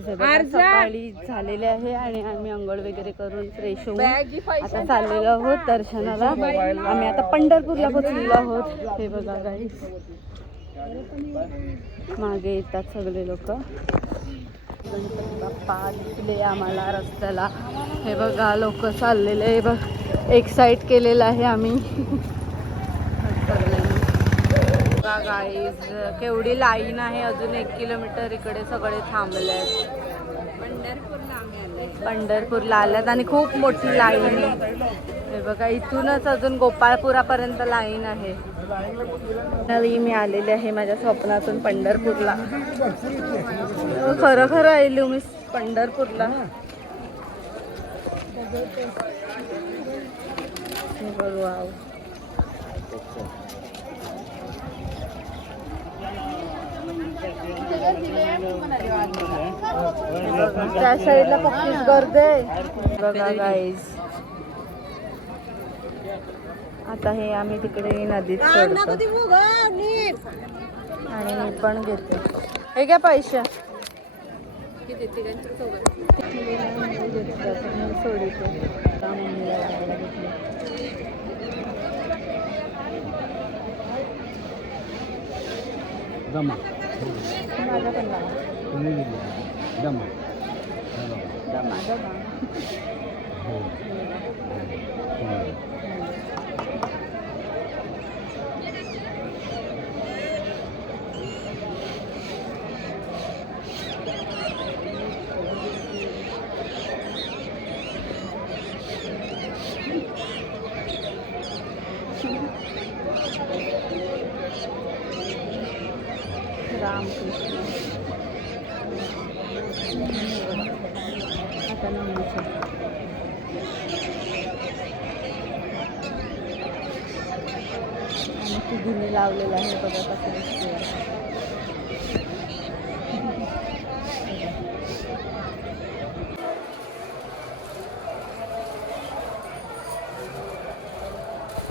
सकाळी झालेले आहे आणि आम्ही अंघोळ वगैरे करून फ्रेश होऊन आता चाललेलो आहोत दर्शनाला. आम्ही आता पंढरपूरला पोहोचलेलो आहोत. हे बघा गाईस, मागे येतात सगळे लोक. गणपती बाप्पा दिसले आम्हाला रस्त्याला. हे बघा लोक चाललेले आहे बघ, एक्साइट केलेलं आहे आम्ही सगळ्यांनी. बघा गाईज केवढी लाईन आहे. अजून 1 किलोमीटर इकडे सगळे थांबले आहेत. पंढरपूरला आल्यात आणि खूप मोठी लाईन आहे. हे बघा इथूनच अजून गोपाळपुरापर्यंत लाईन आहे. मी आलेले आहे माझ्या स्वप्नातून पंढरपूरला. खरं खरं आली मी पंढरपूरला. वाव, त्या साईडला पक्कीच गर्दी आहे बघा गाईज. आता हे आम्ही तिकडे नदीत सोडतो आणि मी पण घेते. हे काय पैसे सोडतो. माझा पण रामकृष्ण. आता नंदीचं आणि तिघीने लावलेलं आहे बघा कसं दिसते.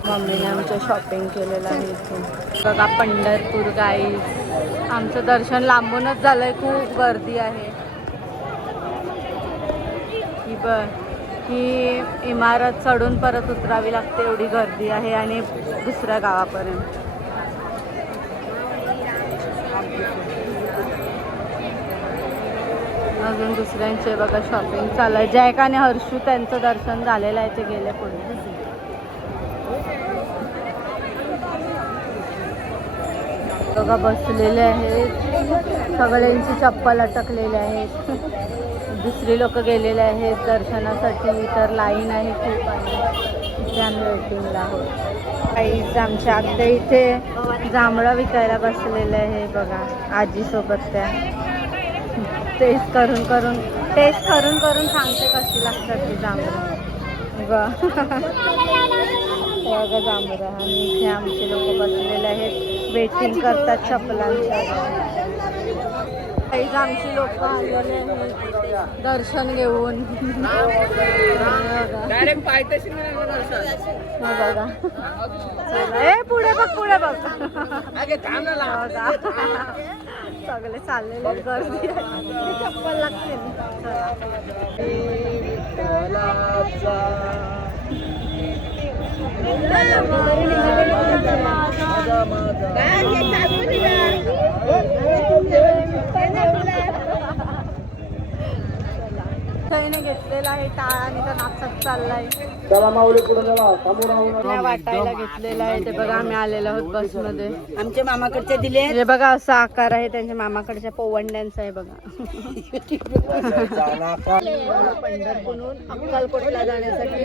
मम्मीने आमचं शॉपिंग केलेलं आहे इथून. बघा पंढरपूर गाईज. आमचं दर्शन लांबूनच झालंय, खूप गर्दी आहे. ही इमारत चढून परत उतरावी लागते, एवढी गर्दी आहे आणि दुसऱ्या गावापर्यंत. अजून दुसऱ्यांचे बघा शॉपिंग चालू आहे. जयका आणि हर्षू त्यांचं दर्शन झालेलं आहे, ते गेले पुढे. बघा बसलेले आहेत, सगळ्यांची चप्पल अटकलेले आहेत. दुसरी लोक गेलेले आहेत दर्शनासाठी. तर लाईन आहे खूप आणि इथे आम्ही वेटिंगला आहोत. काहीच आमच्या आत्या इथे जांभळं विकायला बसलेले आहे बघा आजीसोबत. त्या टेस्ट करून करून सांगते कशी लागतात ती जांभळं बघा. बघा जांभळं. आणि इथे आमचे लोक बसलेले आहेत, वेटिंग करतात चप्पलांच्या. काहीच आमची लोक आलेले आहेत दर्शन घेऊन. बघा ए पुढे बघ, पुढे बघ. सगळे चाललेले गर्दी, चप्पल लागते. घेतलेला आहे टाळ आणि त्या नाचत चाललाय. वाटायला घेतलेला आहे ते बघा. आम्ही आलेलो आहोत बसमध्ये. आमच्या मामाकडचे दिले हे बघा, असा आकार आहे त्यांच्या मामाकडच्या पोवंड्यांचा आहे बघा. पंढरपूरहून अक्कलकोटला जाण्यासाठी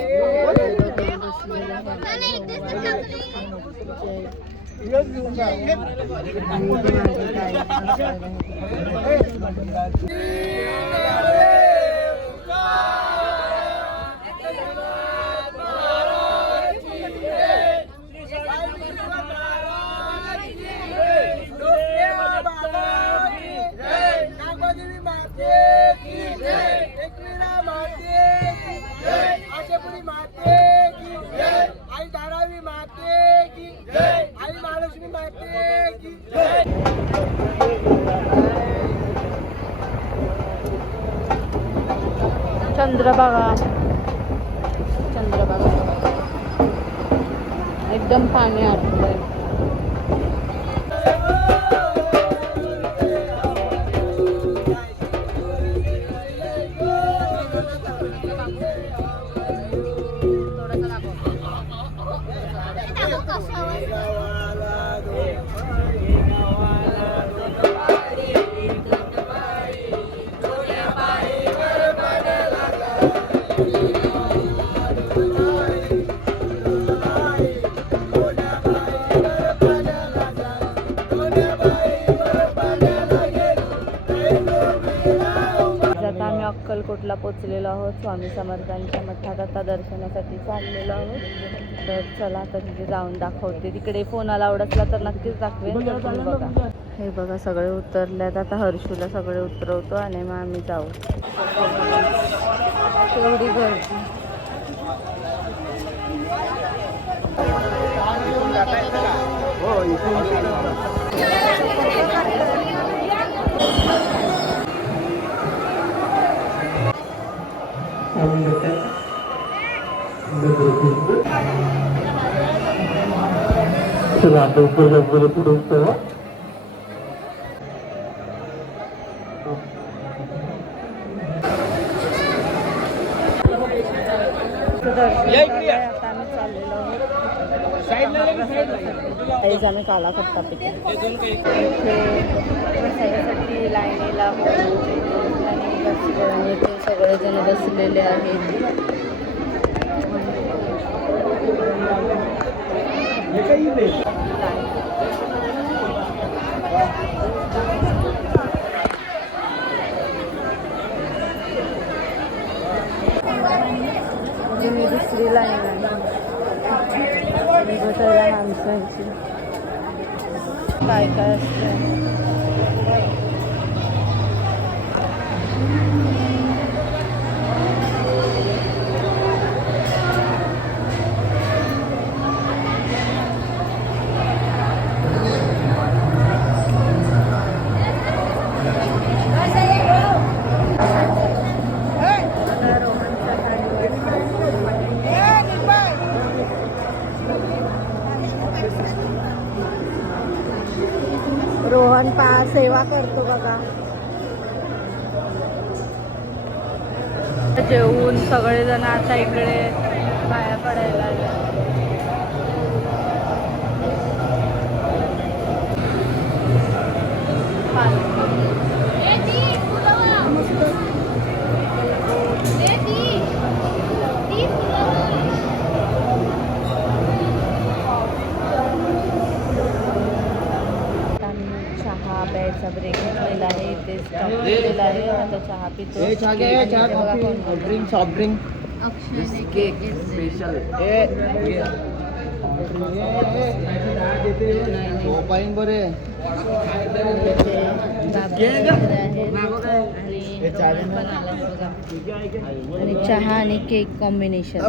चंद्रभागा, चंद्रभागा एकदम पाणी आटलंय. अक्कलकोटला पोचलेलो आहोत. स्वामी समर्थांच्या मठात आता दर्शनासाठी चाललेलो आहोत. तर चला आता तिथे जाऊन दाखवते. तिकडे फोन अलाउड असला तर नक्कीच दाखवेन. बघा हे बघा सगळे उतरल्यात. आता हर्षूला सगळे उतरवतो आणि मग आम्ही जाऊ. एवढी गर्दी. आम्ही काला खट्टा पितो. प्रसादासाठी लाईनीला आणि इथे सगळेजण बसलेले आहेत. मी दुसरी लाईन आहे बसायला माणसांची. काय काय असतं रोहन सेवा करतो बघा. जेवून सगळेजण आता इकडे पाया पडायला आले. प्यायचा ब्रेक घेतलेला आहे. इथे स्टॉप केलेला आहे. आता चहा पितो. सॉफ्ट ड्रिंक केक स्पेशल बरे आणि चहा आणि केक कॉम्बिनेशन.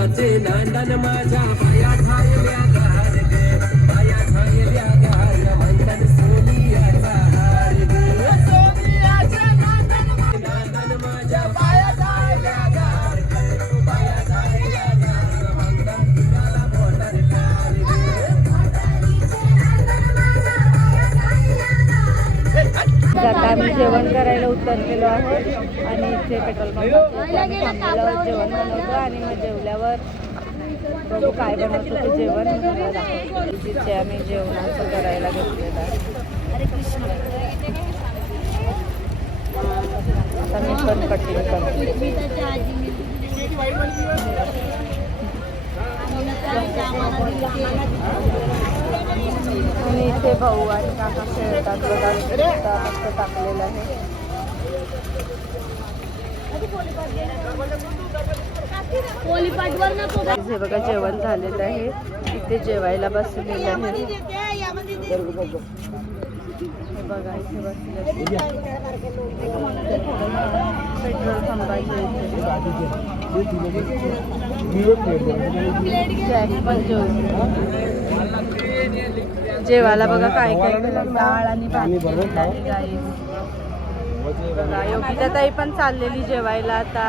सोन्याचे नांदन माझ्या पाया थायल्या गहार गे पाया थायल्या गहार मंथन सोनियाचा हार गे सोनियाचे नांदन माझ्या पाया थायल्या गहार गे पाया थायल्या गहार मंथन तुझ्याला बोलणार प्यार गे आता आम्ही जेवण करायला उतरलेलो आहोत आणि इथे पेट्रोल पंपावर थांबलेलो जेवण बनवतो आणि मग जेवल्यावर बघू काय बनवतो ते जेवण तिथे आम्ही जेवणाचं करायला घेतलेलं आहे. आता मी पण कटिंग करतो आणि इथे भाऊ आणि काका खेळतात बघा मस्त टाकलेलं आहे. हे बघा जेवण झालेलं आहे इथे जेवायला बसलेलं आहे. हे बघा इथे बसले पेट्रोल पंपाचे जेवायला बघा काय काय डाळ आणि भाजी बघा योगिता ताई पण चाललेली जेवायला आता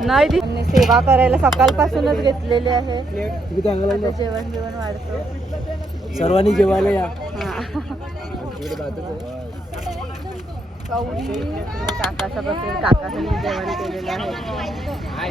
नाही सेवा करायला सकाळपासूनच घेतलेली आहे. जेवण जेवण वाढतो सर्वांनी जेवायला या. काकाचा बसेल काकासाठी जेवण केलेलं आहे.